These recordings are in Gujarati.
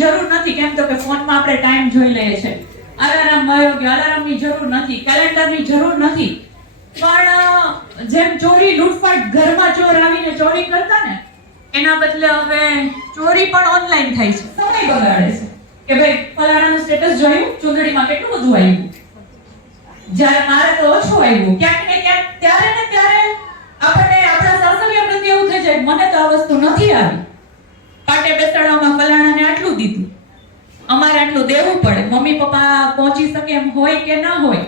જરૂર નથી. કેમ તો કે ફોનમાં આપણે ટાઈમ જોઈ લઈએ છે અલાર્મ આવ્યો કે અલાર્મની જરૂર નથી. કેલેન્ડરની જરૂર નથી. પણ જેમ ચોરી, લૂંટફાટ, ઘરમાં ચોર આવીને ચોરી કરતા ને, એના બદલે હવે ચોરી પણ ઓનલાઈન થાય છે. સમય બગાડે છે. કે ભાઈ, ફલાણાનું સ્ટેટસ જોયું ચૂંટણીમાં કેટલું બધું આવ્યું? જ્યારે મારે તો ઓછું આવ્યું. ક્યાંક ને ક્યાંક, ત્યારે ને ત્યારે આપણને આપણા સાસરિયા પ્રત્યે એવું થઈ જાય મને તો આ વસ્તુ નથી આવી. પાટે બેસાડવામાં દીધું. અમારે આટલું દેવું પડે. મમ્મી, પપ્પા પહોંચી શકે એમ હોય કે ના હોય,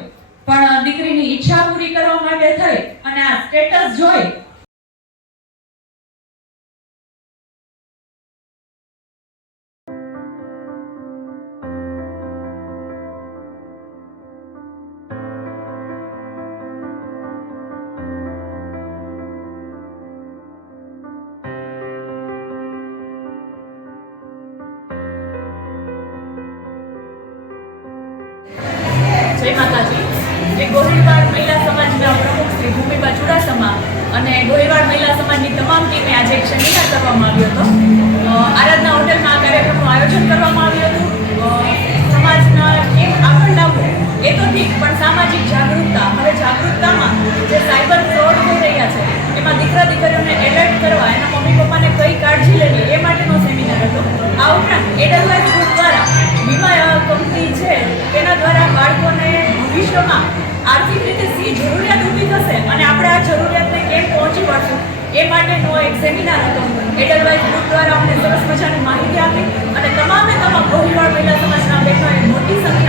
પણ દીકરીની ઈચ્છા પૂરી કરવા માટે થઈ અને આ સ્ટેટસ જોઈ જય માતાજી. શ્રી ગોહિલવાડ મહિલા સમાજના પ્રમુખ શ્રી ભૂમિબા ચુડાસમા અને ગોહિલવાડ મહિલા સમાજની તમામ ટીમે આજે એક સેમિનાર કરવામાં આવ્યો હતો. આરાધના હોટેલમાં આ કાર્યક્રમનું આયોજન કરવામાં આવ્યું હતું. સમાજના કેમ આગળ લાવવું એ તો ઠીક, પણ સામાજિક જાગૃતતા, હવે જાગૃતતામાં જે સાયબર ફ્રોડ થઈ રહ્યા છે, એમાં દીકરા દીકરીઓને એલર્ટ કરવા, એના મમ્મી પપ્પાને કઈ કાળજી લેવી, એ માટેનો એ માટેનો એક સેમિનાર હતો. એડલવાઇઝ ગ્રુપ દ્વારા અમને સરસ મજાની માહિતી આપી અને તમામે તમામ બહુવાળ મહિલા સમાજના બહેનોએ મોટી સંખ્યામાં